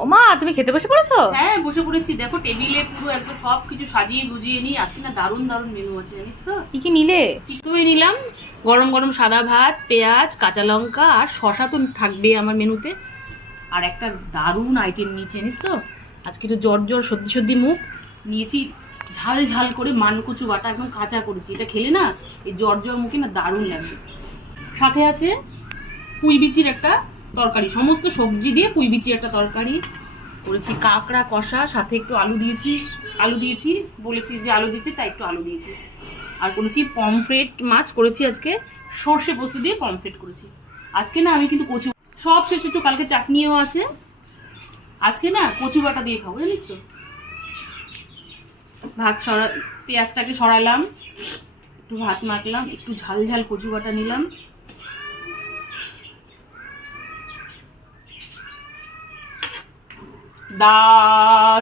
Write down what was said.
ও মা, তুমি খেতে বসে পড়েছো? হ্যাঁ বসে পড়েছি, দেখো টেবিলে পুরো একদম সবকিছু সাজিয়ে গুজিয়ে নিই। আজকে না দারুণ দারুণ মেনু আছে জানিস তো। কি কি নিলে? তুমি নিলাম গরম গরম সাদা ভাত, পেঁয়াজ, কাঁচা লঙ্কা আর শশা তো থাকবে আমার মেনুতে। আর একটা দারুণ আইটেম নিয়েছি জানিস তো, আজকে তো জ্বর জ্বর সর্দি সর্দি মুখ, নিয়েছি ঝাল ঝাল করে মানকচু বাটা, একদম কাঁচা করেছি। এটা খেলে না এই জ্বর জ্বর মুখে না দারুণ লাগবে। সাথে আছে পুঁই বিচির একটা তরকারি, সমস্ত সবজি দিয়ে পুঁই বিচির একটা তরকারি করেছি। কাঁকড়া কষা, সাথে একটু আলু দিয়েছি, বলেছিস যে আলু দিতে, তাই একটু আলু দিয়েছি। আর করেছি পমফ্রেট মাছ করেছি আজকে, সর্ষে পোস্ত দিয়ে পমফ্রেট করেছি। আজকে না আমি কিন্তু কচু, সব শেষে একটু কালকে চাটনিও আছে, আজকে না কচু বাটা দিয়ে খাবো জানিস তো। ভাত পেঁয়াজটাকে সরালাম, একটু ভাত মাখলাম, একটু ঝাল ঝাল কচু বাটা নিলাম, দা